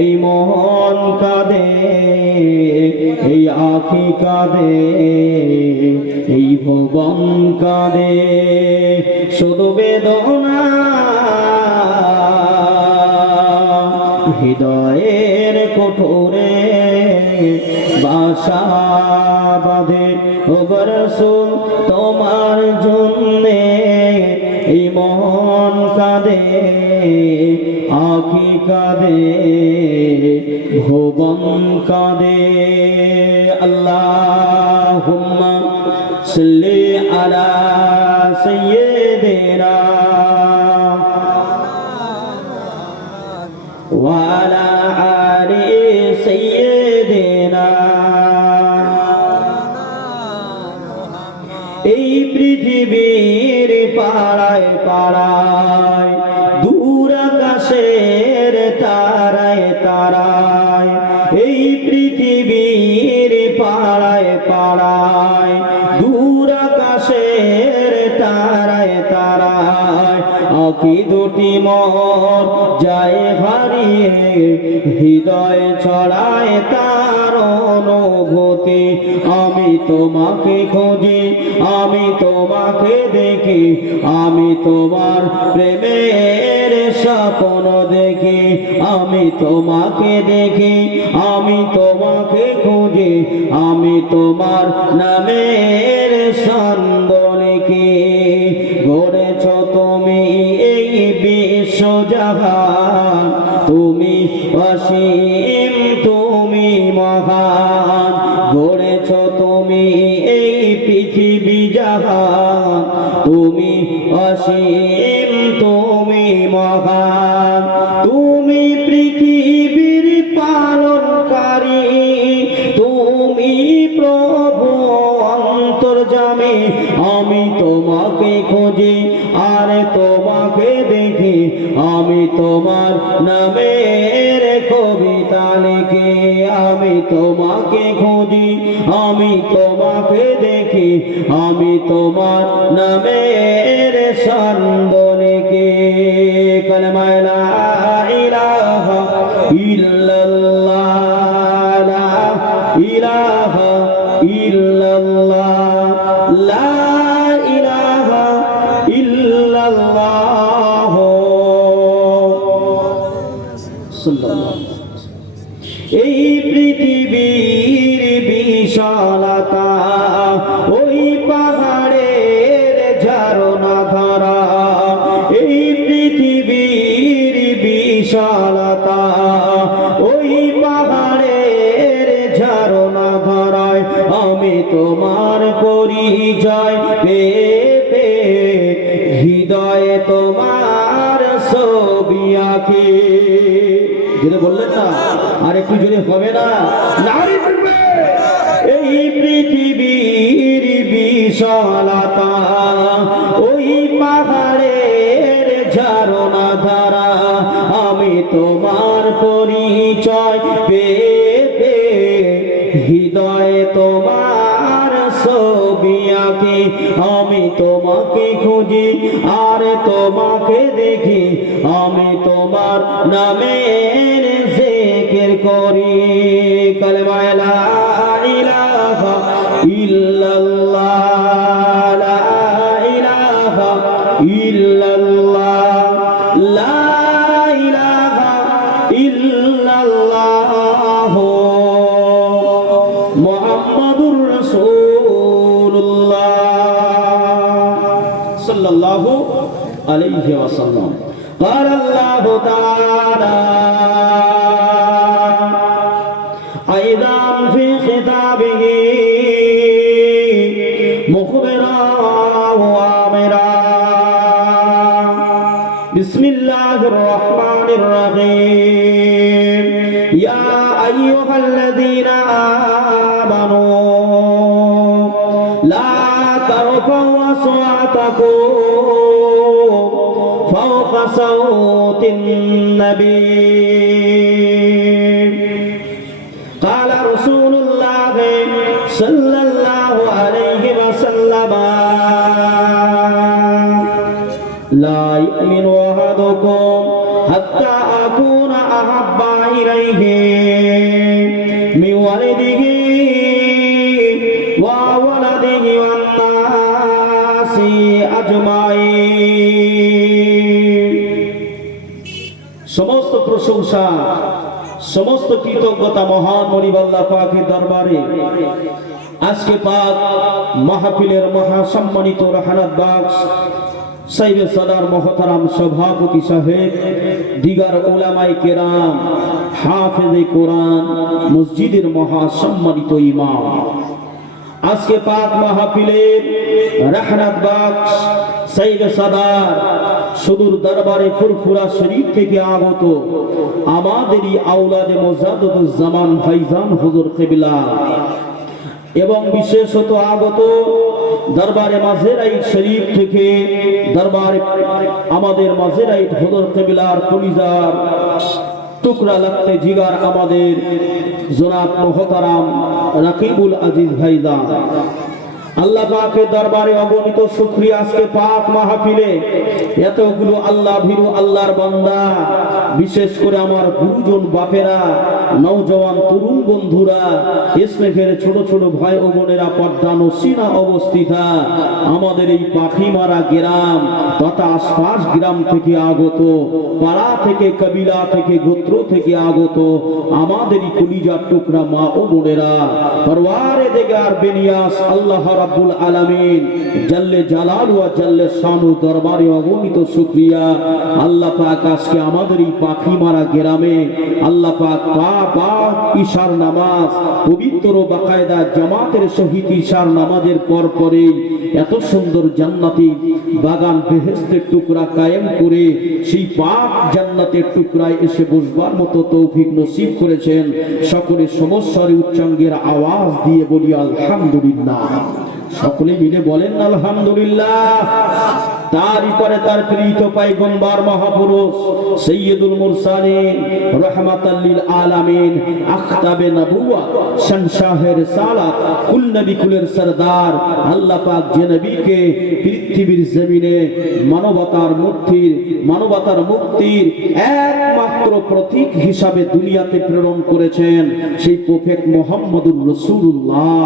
এই মন কাঁদে, এই আখি কাঁদে, এই ভুবন কাঁদে, শুধু বেদনা হৃদয়ের কোঠরে বাসা বাঁধে। ও রাসূল তোমার জন্যে এই মন কাঁদে, আখি কাঁদে, ভুবন কাঁদে। আল্লাহুম্মা সাল্লি আলা সাইয়্যিদিনা ওয়া আলা আলি সাইয়্যিদিনা। এই পৃথিবীর পাড়ায় পাড়ায়, দূর আকাশের তারায় তারায়, এই পৃথিবীর পাড়ায় পাড়ায়, দূর আকাশের তারায় তারায়, আঁখি দুটি মোর যায় হারিয়ে, হৃদয় ছড়ায় তার অনুভূতি। আমি তোমাকে খুঁজি, আমি তোমাকে দেখি, আমি তোমার প্রেমের স্বপ্ন দেখি। আমি তোমাকে দেখি, আমি তোমাকে খুঁজি, আমি তোমার নামের সন্ধানে গড়েছ তুমি এই বিশ্বজাহান। তুমি অসীম, তুমি মহান, গড়েছ তুমি এই পৃথিবী জাহান। তুমি অসীম, তুমি মহান, তুমি পৃথিবীর পালনকারী, তুমি প্রভু অন্তর্যামী। আমি তোমাকে খুঁজি আর তোমাকে দেখি, আমি তোমার নামের কবিতা লিখি। আমি তোমাকে খুঁজি, আমি তোমাকে দেখি, আমি তোমার নামের সন্ধানে কালেমা লা ইলাহা ইল্লাল্লাহ, লা ইলাহা ইল্লাল্লাহ, লা ইলাহা ইল্লাল্লাহ সাল্লাল্লাহু। এই পৃথিবীর বিশালতা, ওই পাহাড়ের ঝরনা ধারা, এই পৃথিবীর বিশালতা, ওই পাহাড়ের ঝরনা ধারায়, আমি তোমার পরিচয় পেয়ে পেয়ে হৃদয়ে তোমার ছবি আঁকি। যেটা বললেন না, আর একটু জোরে হবে না? নারী থাকবে। এই পৃথিবীর বিশালতা, ওই পাহাড়ের ঝরনা ধারা, আমি তোমার পরিচয় পেয়ে পেয়ে হৃদয়ে তোমার ছবি আঁকি। আমি তোমাকে খুঁজি আর তোমাকে দেখি, আমি তোমার নামের জিকির করি। কালেমা লা ইলাহা ইল্লাল্লাহ, লা ইলাহা ইল্লাল্লাহ, লা ইলাহা ইল্লাল্লাহ মুহাম্মাদুর রাসূলুল্লাহ সাল্লাল্লাহু আলাইহি ওয়াসাল্লাম। قال الله تعالى أيضا في خطابه مخبرا وآمرا بسم الله الرحمن الرحيم يا أيها الذين آمنوا لا ترفعوا أصواتكم فوق صوت النبي قال رسول الله صلى الله عليه وسلم لا يؤمن أحدكم حتى আকুনা আহাব্বা ইলাইহি মিন ওয়ালিদিহি ওয়া ওয়ালাদিহি ওয়ান নাসি আজমাইন। সমস্ত প্রশংসা, সমস্ত কৃতজ্ঞতা মহান মনিব আল্লাহ পাকের দরবারে। আজকে পাক মাহফিলের মহাসম্মানিত রাহানাত বাক্স সাইবে সদার মহতারাম সভাপতি সাহেব, দিগার উলামায়ে কেরাম, হাফেজে কোরআন, মসজিদের মহাসম্মানিত ইমাম, আজকে পাক মাহফিলের রাহানাত বাক্স সাইবে সদার সুদূর দরবারে ফুরফুরা শরীফ থেকে আগত আমাদেরই আওলাদে মুজাদ্দিদুজ জামান ভাইজান হুজুর কিবলা এবং বিশেষত আগত দরবারে মাঝেরাইট শরীফ থেকে দরবারে আমাদের মাঝেরাইট হুজুর কিবলার কলিজার টুকরা লাগতে জিগার আমাদের জনাব মুহতারাম রাকিবুল আজিজ ভাইজান, আল্লাহ পাকের দরবারে অগণিত শুকরিয়া। আজকে পাক মাহফিলে এতগুলো আল্লাহ ভীরু আল্লাহর বান্দা, বিশেষ করে আমার গুরুজন বাপেরা, নওজওয়ান তরুণ বন্ধুরা, ইসলামের ছোট ছোট ভাই ও বোনেরা, পর্দা নসিনা অবস্থিতা আমাদের এই পাখিমারা গ্রাম তথা আশপাশ গ্রাম থেকে আগত, পাড়া থেকে, কবিলা থেকে, গোত্র থেকে আগত আমাদেরই কলিজার টুকরা মা ও বোনেরা, পরওয়ারে দেগার বেনিয়াস আল্লাহ রাব্বুল আলামিন জাল্লে জালালু ওয়া জাল্লে শানু দরবারে অগণিত শুকরিয়া। আল্লাহ পাক আজকে আমাদের এই পাখিমারা গ্রামে আল্লাহ পাক পাক ঈশার নামাজ পবিত্র বাকায়দা জামাতের সহিত ঈশার নামাজের পর পরে এত সুন্দর জান্নাতি বাগান বেহেশতের টুকরা কায়েম করে সেই পাক জান্নাতের টুকরায় এসে বসবার মতো তৌফিক নসিব করেছেন। সকলে সমস্যার উচ্চাঙ্গের আওয়াজ দিয়ে বলি আলহামদুলিল্লাহ। সকলে মিলে বলেন আলহামদুলিল্লাহ। তারই পরে তার প্রিয় পয়গম্বর মহাপুরুষ সৈয়দুল মুরসালিন রাহমাতাল লিল আলামিন আখতাবে নবুওয়াত শানশাহের রিসালাত কুল নবী কুলের সরদার আল্লাহ পাক যে নবীকে পৃথিবীর জমিনে মানবতার মুক্তির একমাত্র প্রতীক হিসাবে দুনিয়াতে প্রেরণ করেছেন, সেই প্রফেট মুহাম্মদুর রাসূলুল্লাহ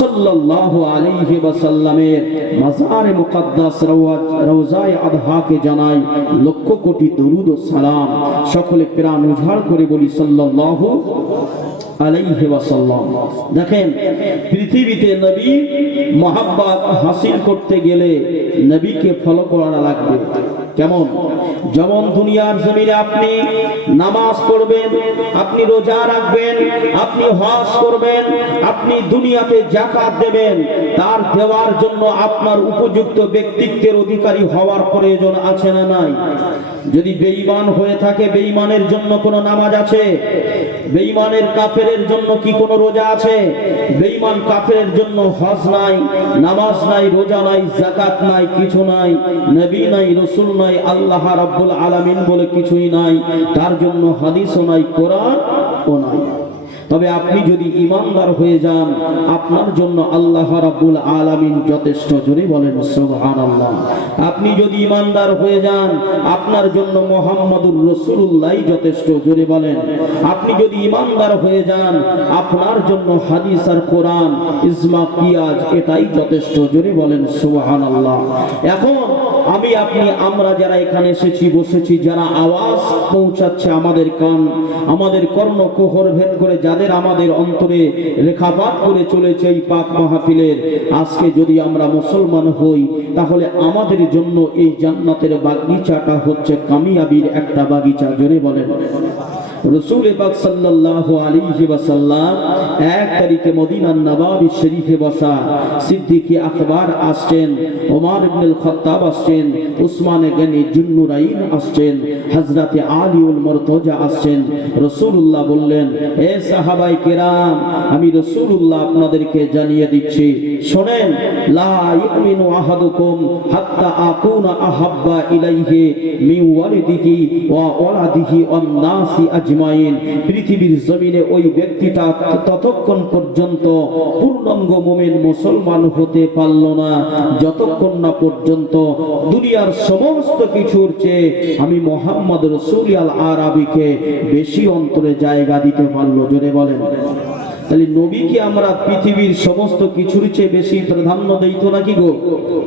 সাল্লাল্লাহু আলাইহি ওয়াসাল্লামের মাজারে মুকদ্দাস রওজায়ে আদহাকে জানাই লক্ষ কোটি দরুদ ও সালাম। সকলে প্রাণ উজাড় করে বলি সাল্লাল্লাহু আলাইহি ওয়াসাল্লাম। দেখেন, পৃথিবীতে নবী মহব্বত হাসিল করতে গেলে নবীকে ফলো করা লাগবে। কেমন? যেমন দুনিয়ার জমিনে আপনি নামাজ পড়বেন, আপনি রোজা রাখবেন, আপনি হজ করবেন, আপনি দুনিয়াতে যাকাত দেবেন, তার দেওয়ার জন্য আপনার উপযুক্ত ব্যক্তিত্বের অধিকারী হওয়ার প্রয়োজন আছে না নাই? যদি বেঈমান হয়ে থাকে, বেঈমানের জন্য কোনো নামাজ আছে? বেঈমানের কাফেরের জন্য কি কোনো রোজা আছে? বেঈমান কাফেরের জন্য হজ নাই, নামাজ নাই, রোজা নাই, যাকাত নাই, কিছু নাই, নবী নাই, রাসূল নাই, আল্লাহ রাব্বুল আলামিন বলে কিছুই নাই, তার জন্য হাদিসও নাই, কোরআনও নাই। তবে আপনি যদি ঈমানদার হয়ে যান, আপনার জন্য আল্লাহ রাব্বুল আলামিন যথেষ্ট। জোরে বলেন সুবহানাল্লাহ। আপনি যদি ঈমানদার হয়ে যান, আপনার জন্য মুহাম্মদুর রাসূলুল্লাহ যথেষ্ট। জোরে বলেন। আপনি যদি ঈমানদার হয়ে যান, আপনার জন্য হাদিস আর কোরআন, ইজমা, কিয়াস এটাই যথেষ্ট। জোরে বলেন সুবহানাল্লাহ। এখন আমি আপনি আমরা যারা এখানে এসেছি, বসেছি, যারা আওয়াজ পৌঁছাচ্ছে আমাদের কান, আমাদের কর্ণকুহর ভেদ করে যাদের আমাদের অন্তরে রেখাপাত করে চলেছে এই পাক মাহফিলের, আজকে যদি আমরা মুসলমান হই, তাহলে আমাদের জন্য এই জান্নাতের বাগিচাটা হচ্ছে কামিয়াবির একটা বাগিচা। জোরে বলেন। রাসূল পাক সাল্লাল্লাহু আলাইহি ওয়াসাল্লাম 1 তারিখে মদিনার নবাবী শরীফে বসা সিদ্দিক আকবর আসছেন, ওমর ইবনে খাত্তাব আসছেন, উসমান গনি জুন্নুরাইন আসছেন, হযরতে আলীউল মুরতজা আসছেন। রাসূলুল্লাহ বললেন, হে সাহাবায়ে কেরাম, আমি রাসূলুল্লাহ আপনাদেরকে জানিয়ে দিচ্ছি, শুনেন, লা ইউমিনু আহাদুকুম হাত্তা আকুনা আহাব্বা ইলাইহি মিন ওয়ালিদিহি ওয়া ওয়ালাদিহি ওয়ান নাসি আজমাইন। পৃথিবীর জমিনে ওই ব্যক্তিটা ততক্ষণ পর্যন্ত পূর্ণাঙ্গ মুমিন মুসলমান হতে পারল না, যতক্ষণ না পর্যন্ত দুনিয়ার দুনিয়ার সমস্ত কিছুর চেয়ে আমি মোহাম্মদ রসুল আল আরাবিকে বেশি অন্তরে জায়গা দিতে পারলো। জোরে বলেন। তাহলে নবীকে আমরা পৃথিবীর সমস্ত কিছুর চেয়ে বেশি প্রাধান্য দেই তো নাকি গো?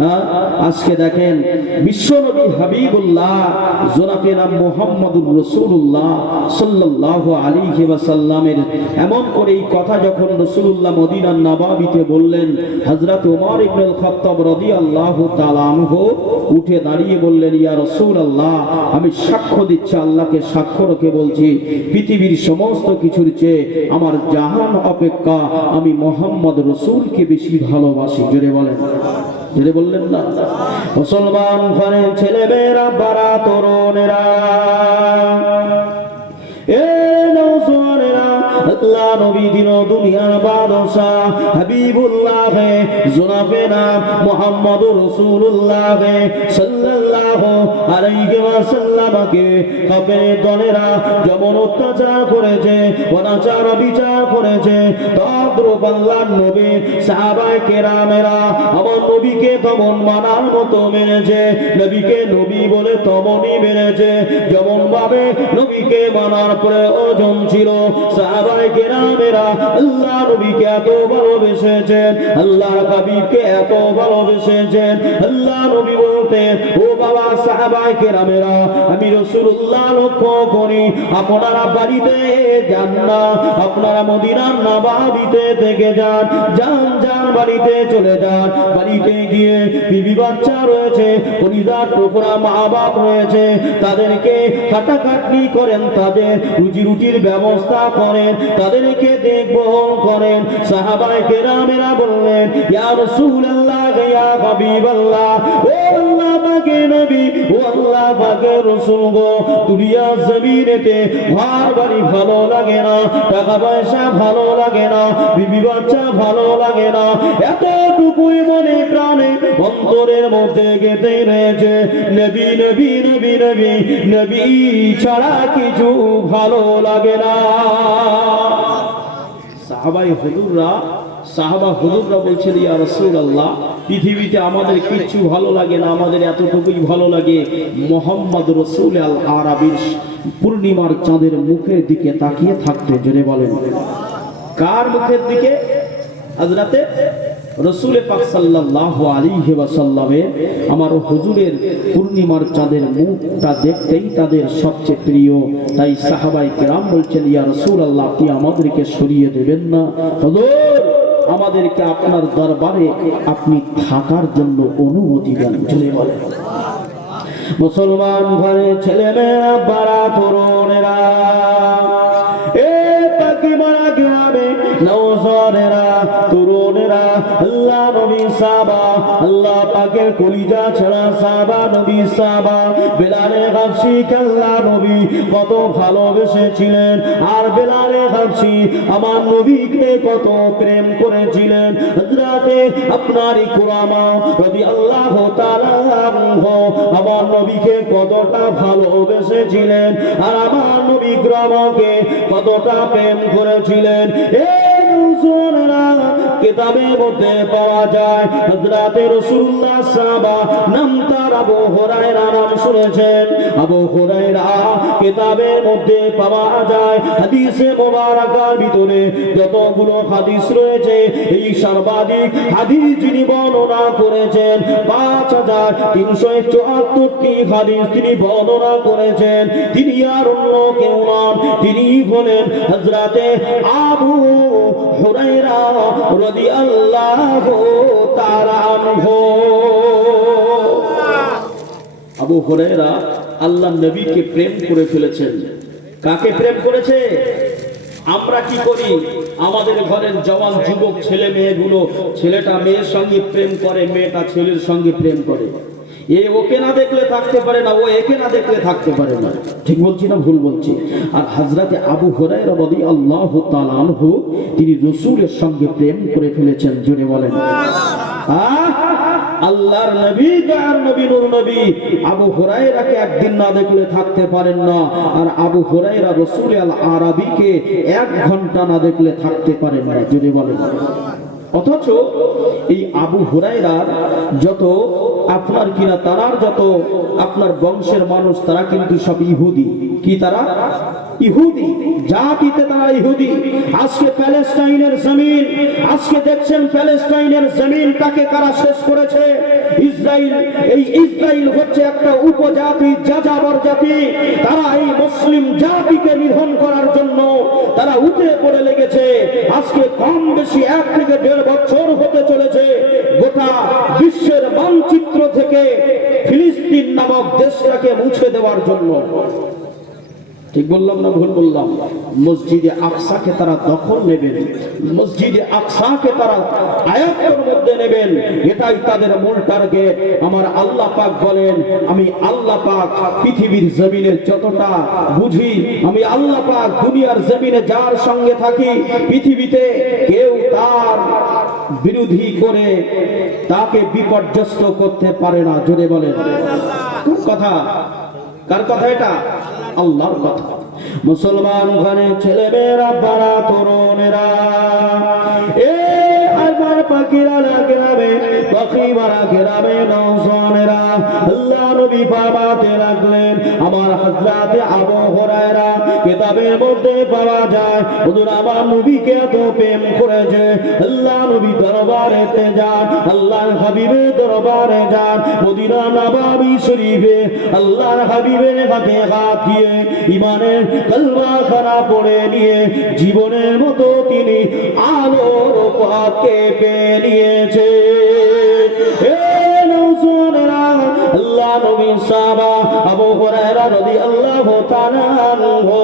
হ্যাঁ, আজকে দেখেন বিশ্ব নবী হাবিবুল্লাহ জনাবে নাম মুহাম্মদুর রাসূলুল্লাহ সাল্লাল্লাহু আলাইহি ওয়াসাল্লামের এমন করে এই কথা যখন রাসূলুল্লাহ মদিনার নবাবিতে বললেন, হযরত ওমর ইবনে খাত্তাব রাদিয়াল্লাহু তাআলা আনহু উঠে দাঁড়িয়ে বললেন, ইয়া রাসূলুল্লাহ, আমি সাক্ষ্য দিচ্ছি, আল্লাহকে সাক্ষ্য রেখে বলছি, পৃথিবীর সমস্ত কিছুর চেয়ে আমার জাহান অপেক্ষা আমি মোহাম্মদ রসুলকে বেশি ভালোবাসি। জোরে বলেন, জোরে বললেন না? মুসলমান ঘরের ছেলেমেয়েরা, বাড়া তরুণেরা, আল্লাহ নবী দিন দুনিয়ার বাদশাহ হাবিবুল্লাহ জনাবে নাম মুহাম্মদুর রাসূলুল্লাহ সাল্লাল্লাহু আলাইহি ওয়াসাল্লামকে কাফের দলেরা যেমন অত্যাচার করেছে, অনাচার বিচার করেছে, তদ্রূপ আল্লাহর নবী সাহাবায়ে কেরামেরা আমার নবীকে তেমন মানার মতো মেনেছে, নবীকে নবী বলে তেমনই মেনেছে। যেমন ভাবে নবীকে মানার প্রয়োজন ছিল, সাহাবায়ে কেরামেরা আল্লাহ নবীকে এত ভালোবেসেছেন, আল্লাহর হাবিবকে এত ভালোবেসেছেন। আল্লাহ নবী বলতেন, ও বাবা সাহাবায়ে কেরামেরা, আমি রাসূলুল্লাহ লক্ষ্য করি আপনারা বাড়িতে যান না, আপনারা মদিনার নবাবিতে থেকে যান, যান যান বাড়িতে চলে যান। বাড়িতে গিয়ে বিবি বাচ্চা রয়েছে, পরিবার টুকরা মা বাপ রয়েছে, তাদেরকে কাটাকাটি করেন, তাদের রুজি রুটির ব্যবস্থা করেন, তাদেরকে দেখভাল করেন। সাহাবায়ে কেরামেরা বললেন, ইয়া রাসূলুল্লাহ, ইয়া হাবিবাল্লাহ, ও আল্লাহ পাকের নবী, ও আল্লাহ পাকের রাসূল গো, দুনিয়া জমিনেতে ঘর বাড়ি ভালো লাগে না, টাকা পয়সা ভালো লাগে না, বিবি বাচ্চা ভালো লাগে না, এতটুকুই মনে প্রাণে অন্তরের মধ্যে গেঁথে রয়েছে, নবী নবী নবী নবী নবী ছাড়া কিছু ভালো লাগে না। সাহাবা হুজুররা বলছেন, ইয়া রাসূলুল্লাহ, পৃথিবীতে আমাদের কিছু ভালো লাগে না, আমাদের এতটুকুই ভালো লাগে মুহাম্মদ রাসূল আল আরাবির পূর্ণিমার চাঁদের মুখের দিকে তাকিয়ে থাকতে। জোরে বলেন, কার মুখের দিকে? হযরতে রাসূল পাক সাল্লাল্লাহু আলাইহি ওয়াসাল্লামের আমার হুজুরের পূর্ণিমার চাঁদের মুখটা দেখতেই তাদের সবচেয়ে প্রিয়। তাই সাহাবায়ে কেরাম বলছেন, ইয়া রাসূলুল্লাহ, আপনি আমাদেরকে সরিয়ে দেবেন না, হুজুর আমাদেরকে আপনার দরবারে আপনি থাকার জন্য অনুমতি দেন। চলে বলেন। মুসলমান ঘরে ছেলেমেয়েরা, বাড়া তরুণেরা, এ পাকিমারা গ্রামে নওজোয়ানেরা, তরুণেরা, আল্লাহ নবী সাহাবা, আল্লাহ পাকের কলিজা ছাড়া সাহাবা, নবী সাহাবা বেলালে হাবশী আল্লাহ নবী কত ভালোবেসেছিলেন, আর বেলালে হাবশী আমার নবীকে কত প্রেম করেছিলেন। হযরতে আপনার ইকরামা রাদিয়াল্লাহু তাআলা আনহু আমার নবীকে কতটা ভালোবেসেছিলেন, আর আমার নবী ইকরামাকে কতটা প্রেম করেছিলেন। কিতাবের মধ্যে পাওয়া যায়, হযরতে রাসূলুল্লাহ সাহাবা নাম তার আবু হুরায়রা, নাম শুনেছেন? আবু হুরায়রা কিতাবের মধ্যে পাওয়া যায়, হাদিসে মুবারাকার ভিতরে যতগুলো হাদিস রয়েছে, এই সর্বাধিক হাদিস যিনি বর্ণনা করেছেন 5374টি হাদিস তিনি বর্ণনা করেছেন। তিনি আর অন্য কেউ নন, তিনি হলেন হযরতে আবু হুরায়রা রাদিয়াল্লাহু তাআলা আনহু। আবু হুরায়রা আল্লাহর নবীকে প্রেম করে ফেলেছেন। কাকে প্রেম করেছে? আমরা কি করি? আমাদের ঘরের জওয়ান যুবক ছেলে মেয়েগুলো, ছেলেটা মেয়ের সঙ্গে প্রেম করে, মেয়েটা ছেলের সঙ্গে প্রেম করে। এ ওকে না দেখলে থাকতে পারে না, ও একে না দেখলে থাকতে পারে না। ঠিক বলছি না ভুল বলছি? আর হযরতে আবু হুরায়রা রাদিয়াল্লাহু তাআলা আনহু তিনি রাসূলের সঙ্গে প্রেম করে ফেলেছেন। জোরে বলেন। আল্লাহর নবী, যার নবী নূর নবী, আবু হুরায়রাকে একদিন না দেখলে থাকতে পারেন না, আর আবু হুরায়রা রাসূল আল আরাবিকে 1 ঘন্টা না দেখলে থাকতে পারেন না। জোরে বলেন। অথচ এই আবু হুরায়রার যত আপনার কিনা তারার যত আপনার বংশের মানুষ তারা কিন্তু সব ইহুদি। কি তারা? ইহুদি জাতিতে তারা ইহুদি। আজকে প্যালেস্টাইনের জমিন, আজকে দেখছেন প্যালেস্টাইনের জমিনটাকে কারা শেষ করেছে? ইসরায়েল। এই ইসরায়েল হচ্ছে একটা উপজাতি, যাযাবর জাতি। তারা এই মুসলিম জাতিকে নিধন করার জন্য তারা উঠে পড়ে লেগেছে। আজকে কম বেশি 1 থেকে 1.5 বছর হতে চলেছে গোটা বিশ্বের মানচিত্র থেকে ফিলিস্তিন নামক দেশটাকে মুছে দেওয়ার জন্য। ঠিক বললাম না ভুল বললাম? মসজিদে আকসাকে তারা দখল নেবেন, মসজিদে আকসাকে তারা আয়াতের মধ্যে নেবেন, এটাই তাদের মূল টার্গেট। আমার আল্লাহ পাক বলেন, আমি আল্লাহ পাক পৃথিবীর জমিনে যতটা বুঝি, আমি আল্লাহ পাক দুনিয়ার জমিনে যার সঙ্গে থাকি, পৃথিবীতে কেউ তার বিরোধী করে তাকে বিপর্যস্ত করতে পারে না। জোরে বলেন কোন কথা? কার কথা এটা? আল্লাহর কথা। মুসলমান ঘরে ছেলেমেয়েরা, পাড়া তরুণেরা, আমার পাখিরা গ্রামে, পাখি মারা গ্রামে নওজোয়ানেরা, আল্লাহ নবী ফরমাতে লাগলেন, আমার হযরতে আবু হুরায়রা কিতাবের মধ্যে পাওয়া যায়, হুজুর আমার নবীকে এত প্রেম করেছে, আল্লাহ নবী দরবারেতে যান, আল্লাহর হাবিবের দরবারে যান, মদিনা নববী শরীফে আল্লাহর হাবিবের হাতে হাত দিয়ে ঈমানের কালমা খানা পড়ে নিয়ে জীবনের মতো তিনি আলোর পথকে পেয়ে নিয়েছে। আল্লাহ নবী সাহাবা আবু হুরায়রা রাদিয়াল্লাহু তাআলা আনহু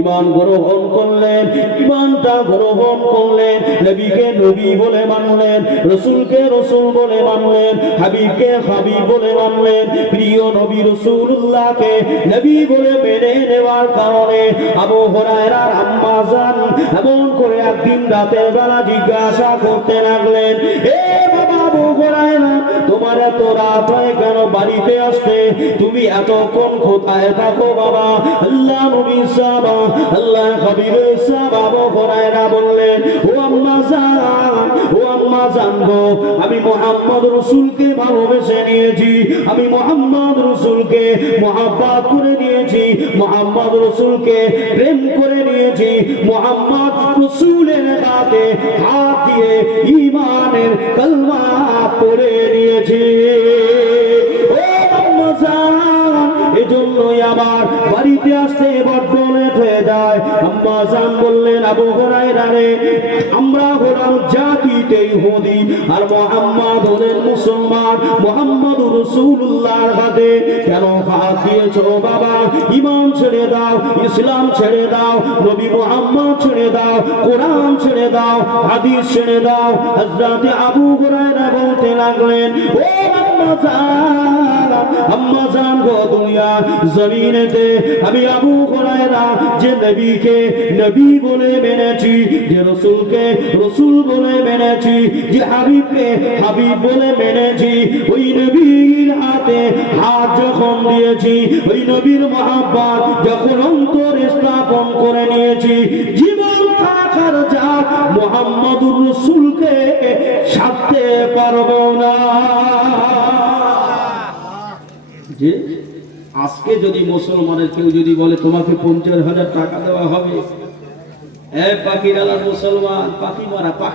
ঈমান গ্রহণ করলেন, ঈমানটা গ্রহণ করলেন, নবীকে নবী বলে মানলেন, রাসূলকে রাসূল বলে মানলেন, হাবিবকে হাবিব বলে মানলেন। প্রিয় নবী রাসূলুল্লাহকে নবী বলে মেনে নেওয়ার কারণে আবু হুরায়রার আম্মা জান এমন করে একদিন রাতের বেলা জিজ্ঞাসা করতে লাগলেন, এ বাবা আবু হুরায়রা, তোমার এত রাত হয় কেন বাড়িতে আসতে? তুমি এতক্ষণ কোথায় থাকো বাবা? আল্লাহ নবী সাহাবা, আল্লাহ হাবিবের সাহাবা আবু হুরায়রা বললেন, ও আম্মা জান, ও আম্মা জান গো, আমি মুহাম্মদ রাসূলকে ভালোবেসে নিয়েছি, আমি মুহাম্মদ রাসূলকে মহব্বত করে নিয়েছি, মুহাম্মদ রাসূলকে প্রেম করে নিয়েছি, মুহাম্মদ রাসূলের হাতে হাত দিয়ে ঈমানের কালমা পড়ে নিয়েছি। এজন্যই আমার বাড়িতে আসতে বড্ড লেট হয়ে যায়। আম্মা জান বললেন, আবু হুরায়রা রে, আমরা হলাম জাতিতে ইহুদি আর মুহাম্মদ হলেন মুসলমান, মুহাম্মদ রাসূলুল্লাহর হাতে কেন হাত দিয়েছো বাবা? ঈমান ছেড়ে দাও, ইসলাম ছেড়ে দাও, নবী মুহাম্মদ ছেড়ে দাও, কোরআন ছেড়ে দাও, হাদিস ছেড়ে দাও। হযরতে আবু হুরায়রা বলতে লাগলেন, ও আম্মা জান, আম্মা জান গো, দুনিয়া জমিনেতে আমি আবু হুরায়রা যে নবীকে নবী বলে মেনেছি, যে রাসূলকে রাসূল বলে মেনেছি, যে হাবিবকে হাবিব বলে মেনেছি, ওই নবীর হাতে হাত যখন দিয়েছি, ওই নবীর মহব্বত যখন অন্তরে স্থাপন করে নিয়েছি, জীবন থাকার যা মুহাম্মদুর রাসূলকে ছাড়তে পারবো না। যে আজকে যদি মুসলমানের কেউ যদি বলে তোমাকে 50,000 টাকা দেওয়া হবে, পাখিরালা মুসলমান, পাখি মারা, পাখি